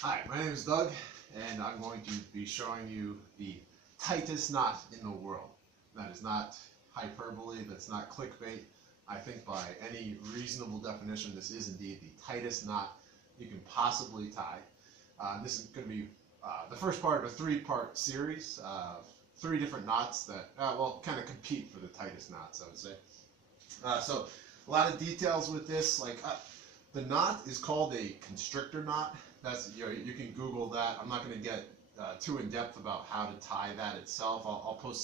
Hi, my name is Doug, and I'm going to be showing you the tightest knot in the world. That is not hyperbole, that's not clickbait. I think by any reasonable definition, this is indeed the tightest knot you can possibly tie. This is going to be the first part of a three-part series, three different knots that, kind of compete for the tightest knots, I would say. So, a lot of details with this, the knot is called a constrictor knot. That's, you can Google that. I'm not going to get too in depth about how to tie that itself. I'll put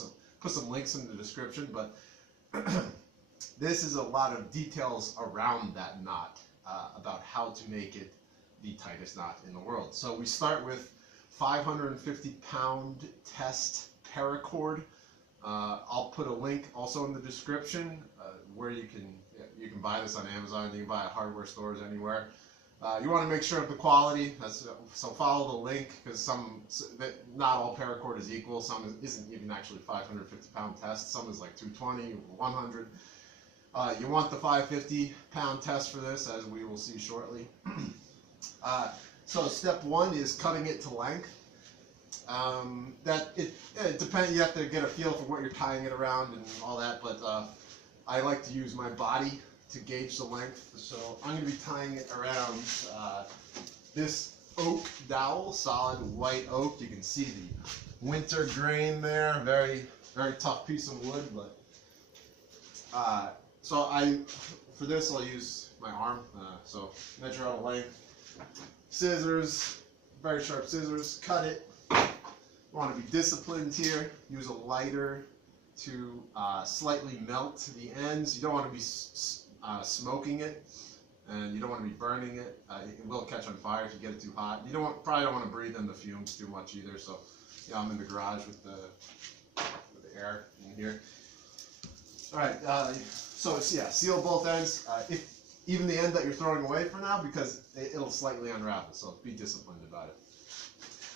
some links in the description, but this is a lot of details around that knot about how to make it the tightest knot in the world. So we start with 550-pound test paracord. I'll put a link also in the description where you can buy this on Amazon. You can buy it at hardware stores anywhere. You want to make sure of the quality, so follow the link, because not all paracord is equal. Some isn't even actually 550-pound test. Some is like 220 or 100. You want the 550-pound test for this, as we will see shortly. So step one is cutting it to length. It depends. You have to get a feel for what you're tying it around and all that, but I like to use my body to gauge the length. So I'm going to be tying it around this oak dowel, solid white oak. You can see the winter grain there. Very, very tough piece of wood. But for this I'll use my arm. So measure out a length. Scissors, very sharp scissors. Cut it. You want to be disciplined here. Use a lighter to slightly melt the ends. You don't want to be smoking it, and you don't want to be burning it. It will catch on fire if you get it too hot. You probably don't want to breathe in the fumes too much either. So, I'm in the garage with the air in here. All right. So seal both ends. Even the end that you're throwing away for now, because it'll slightly unravel. So be disciplined about it.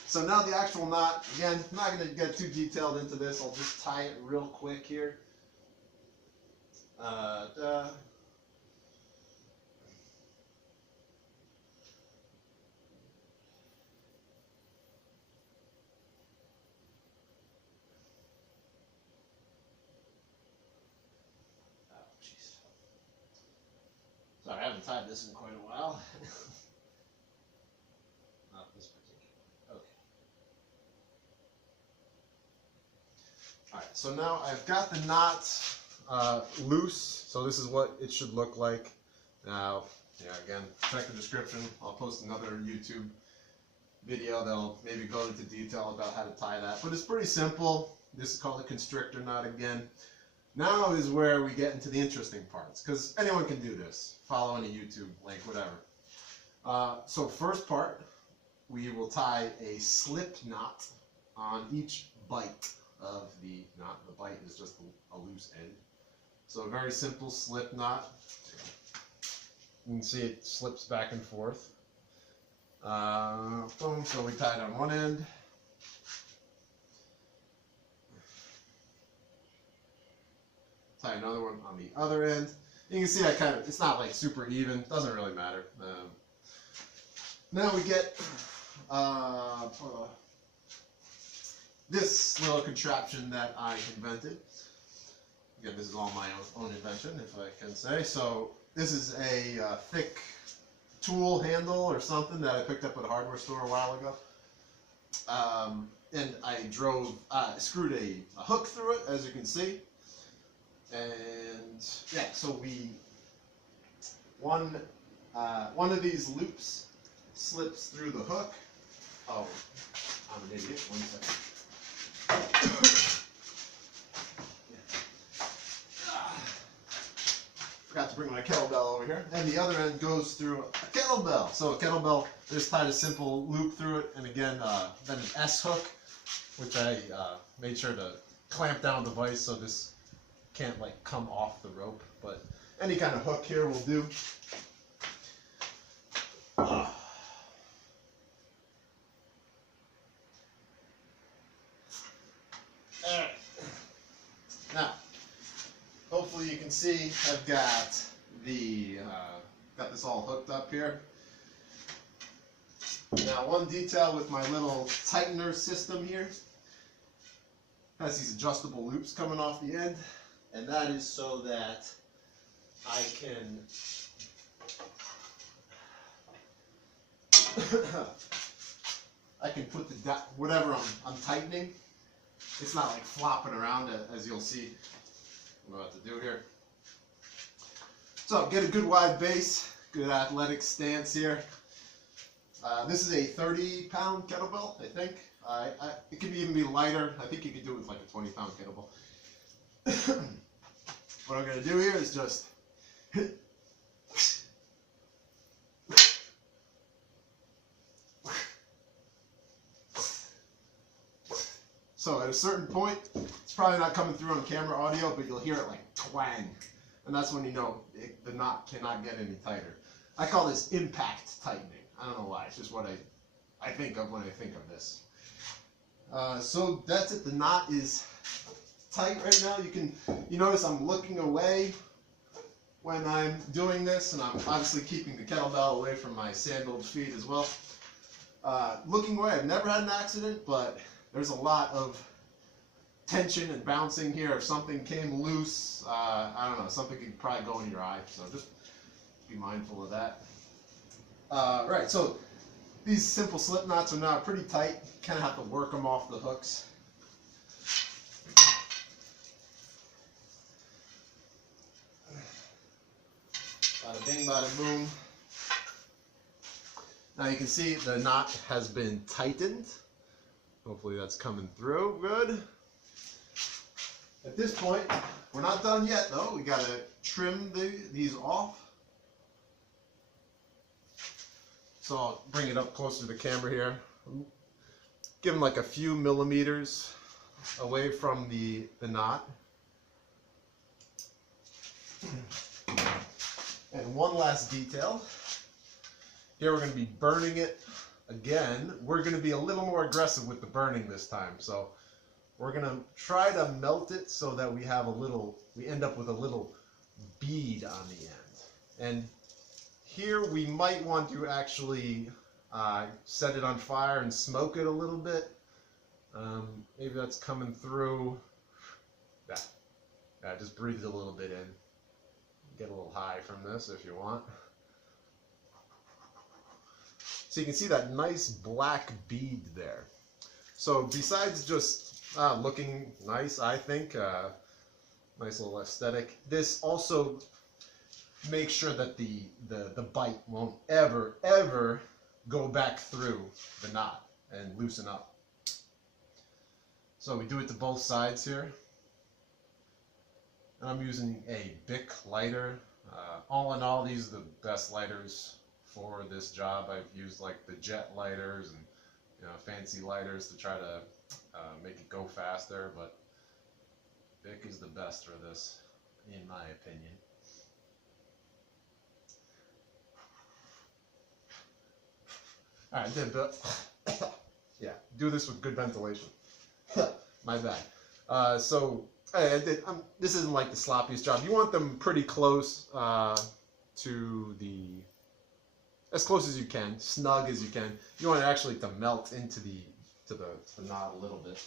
So now the actual knot. Again, I'm not going to get too detailed into this. I'll just tie it real quick here. Sorry, I haven't tied this in quite a while. Not this particular. Okay. All right, so now I've got the knot loose, so this is what it should look like. Now, again, check the description. I'll post another YouTube video that'll maybe go into detail about how to tie that. But it's pretty simple. This is called a constrictor knot again. Now is where we get into the interesting parts, because anyone can do this. Follow any YouTube link, whatever. So first part, we will tie a slip knot on each bite of the knot. The bite is just a loose end. So a very simple slip knot. You can see it slips back and forth. Boom, so we tie it on one end. Tie another one on the other end. You can see it's not like super even, doesn't really matter. Now we get this little contraption that I invented. Again, this is all my own invention, if I can say. So this is a thick tool handle or something that I picked up at a hardware store a while ago. And I screwed a hook through it, as you can see. And so one of these loops slips through the hook. Oh, I'm an idiot. 1 second. Forgot to bring my kettlebell over here. And the other end goes through a kettlebell. So a kettlebell, just tied a simple loop through it, and again, then an S hook, which I made sure to clamp down the vise so this can't come off the rope, but any kind of hook here will do. Now, hopefully you can see I've got got this all hooked up here. Now, one detail with my little tightener system here has these adjustable loops coming off the end, and that is so that I can put the whatever I'm tightening. It's not like flopping around, as you'll see what I'm about to do here. So get a good wide base, good athletic stance here. This is a 30-pound kettlebell, I think. It could even be lighter. I think you could do it with like a 20-pound kettlebell. What I'm going to do here is just so at a certain point, it's probably not coming through on camera audio, but you'll hear it like twang. And that's when you know the knot cannot get any tighter. I call this impact tightening. I don't know why. It's just what I think of when I think of this. So that's it. The knot is tight right now. You notice I'm looking away when I'm doing this, and I'm obviously keeping the kettlebell away from my sandaled feet as well. Looking away, I've never had an accident, but there's a lot of tension and bouncing here. If something came loose, I don't know, something could probably go in your eye, so just be mindful of that. Right, so these simple slip knots are now pretty tight. Kind of have to work them off the hooks. Bada bing, bada boom. Now you can see the knot has been tightened. Hopefully that's coming through good. At this point, we're not done yet though. We got to trim these off. So I'll bring it up closer to the camera here. Give them like a few millimeters away from the knot. And one last detail. Here we're going to be burning it again. We're going to be a little more aggressive with the burning this time. So we're going to try to melt it so that we end up with a little bead on the end. And here we might want to actually set it on fire and smoke it a little bit. Maybe that's coming through. Yeah, just breathe a little bit in. Get a little high from this if you want. So you can see that nice black bead there. So besides just looking nice, I think, nice little aesthetic, this also makes sure that the bite won't ever go back through the knot and loosen up. So we do it to both sides here. I'm using a Bic lighter. All in all, these are the best lighters for this job. I've used like the jet lighters and fancy lighters to try to make it go faster, but Bic is the best for this, in my opinion. All right, but yeah, do this with good ventilation. My bad. This isn't like the sloppiest job. You want them pretty close to as close as you can, snug as you can. You want it actually to melt into the knot a little bit.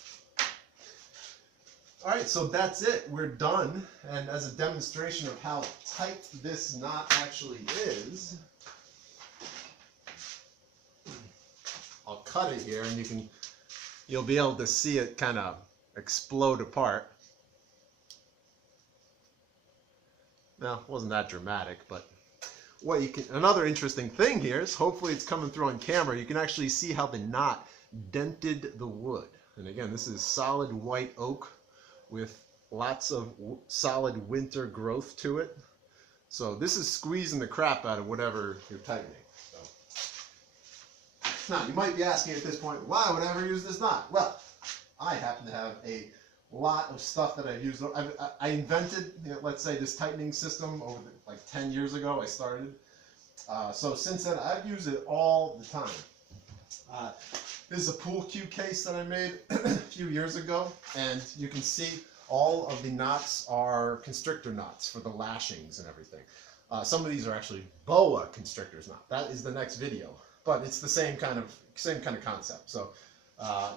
All right, so that's it. We're done. And as a demonstration of how tight this knot actually is, I'll cut it here, and you'll be able to see it kind of explode apart. Now, it wasn't that dramatic, but another interesting thing here is, hopefully it's coming through on camera, you can actually see how the knot dented the wood. And again, this is solid white oak with lots of solid winter growth to it. So this is squeezing the crap out of whatever you're tightening. Now, you might be asking at this point, why would I ever use this knot? Well, I happen to have a lot of stuff that I've used. I invented, let's say, this tightening system over like 10 years ago. I started. So since then, I've used it all the time. This is a pool cue case that I made a few years ago, and you can see all of the knots are constrictor knots for the lashings and everything. Some of these are actually boa constrictors knot. That is the next video. but it's the same kind of concept. So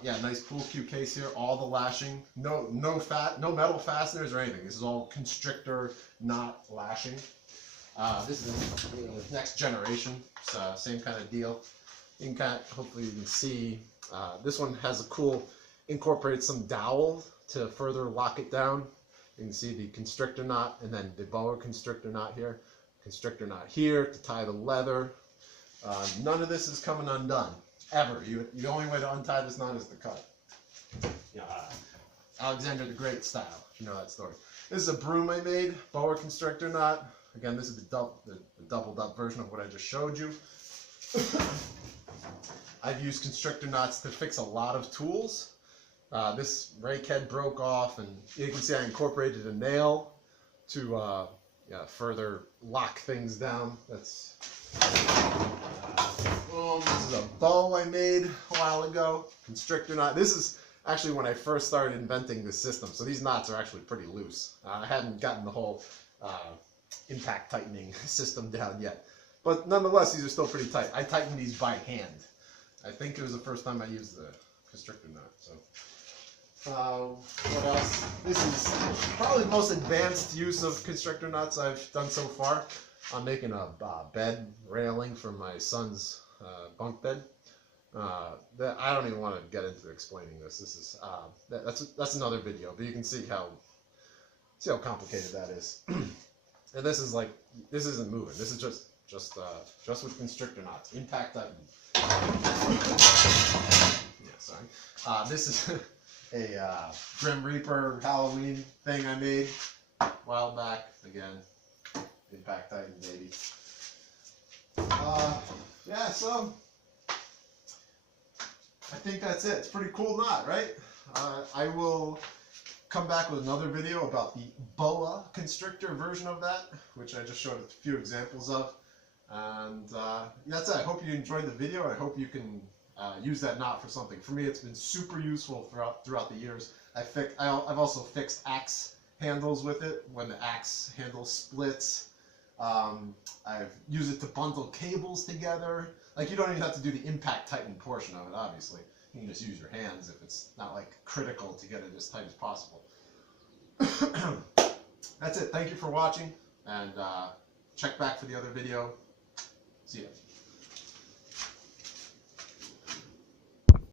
yeah, nice pool cue case here. All the lashing, no metal fasteners or anything. This is all Constrictor knot lashing. This is the next generation. So same kind of deal. You can hopefully you can see this one has a cool, incorporates some dowel to further lock it down. You can see the Constrictor knot and then the boa constrictor knot here. Constrictor knot here to tie the leather. None of this is coming undone, ever. The only way to untie this knot is to cut it. Alexander the Great style, if you know that story. This is a broom I made, boa constrictor knot. Again, this is the doubled up version of what I just showed you. I've used constrictor knots to fix a lot of tools. This rake head broke off, and you can see I incorporated a nail to further lock things down. That's this is a bow I made a while ago. Constrictor knot. This is actually when I first started inventing this system. So these knots are actually pretty loose. I hadn't gotten the whole impact tightening system down yet. But nonetheless, these are still pretty tight. I tighten these by hand. I think it was the first time I used the constrictor knot. So, what else? This is probably the most advanced use of constrictor knots I've done so far. I'm making a bed railing for my son's bunk bed. I don't even want to get into explaining this. This is that's another video, but you can see how complicated that is. And this is this isn't moving. This is just with constrictor knots. Impact tighten. Yeah, sorry. This is a Grim Reaper Halloween thing I made a while back. Again, impact tighten, baby. Yeah, so I think that's it. It's a pretty cool knot, right? I will come back with another video about the boa constrictor version of that, which I just showed a few examples of. And that's it. I hope you enjoyed the video. I hope you can use that knot for something. For me, it's been super useful throughout the years. I've also fixed axe handles with it when the axe handle splits. I've used it to bundle cables together. Like, you don't even have to do the impact tighten portion of it, obviously. You can just use your hands if it's not critical to get it as tight as possible. That's it. Thank you for watching, and check back for the other video. See ya.